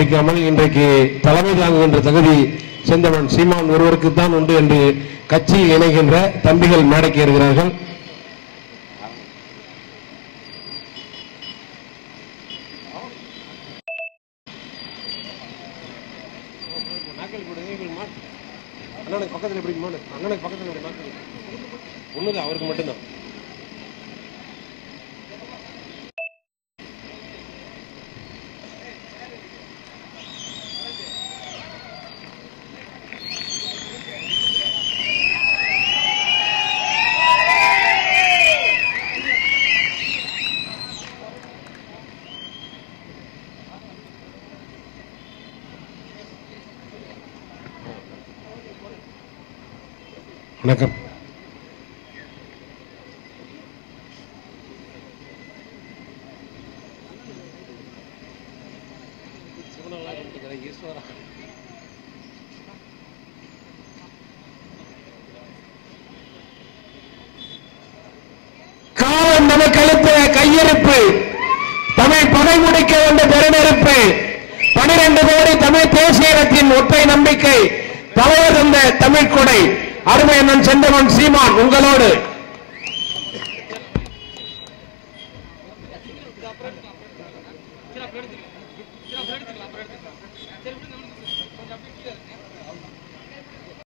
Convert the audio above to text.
பிடிக்காமல் இன்றைக்கு தலைமை தாங்குகின்ற தகுதி செந்தமன் சீமான் ஒருவருக்கு தான் உண்டு என்று கட்சியில் இணைகின்ற தம்பிகள் மேடைக்கு ஏறுகிறார்கள். அண்ணனுக்கு பக்கத்தில் எப்படி அண்ணனுக்கு பக்கத்தில் ஒண்ணுதான் அவருக்கு மட்டும்தான். வணக்கம். காலம் நமக்கு அளித்த கையிருப்பு தமிழ் பகை முடிக்க வந்த பெருநெருப்பு. பனிரெண்டு கோடி தமிழ் தேசியத்தின் ஒற்றை நம்பிக்கை. தலைவர் தந்த தமிழ் கொடை. அருமை அண்ணன் செந்தமன் சீமான் உங்களோடு.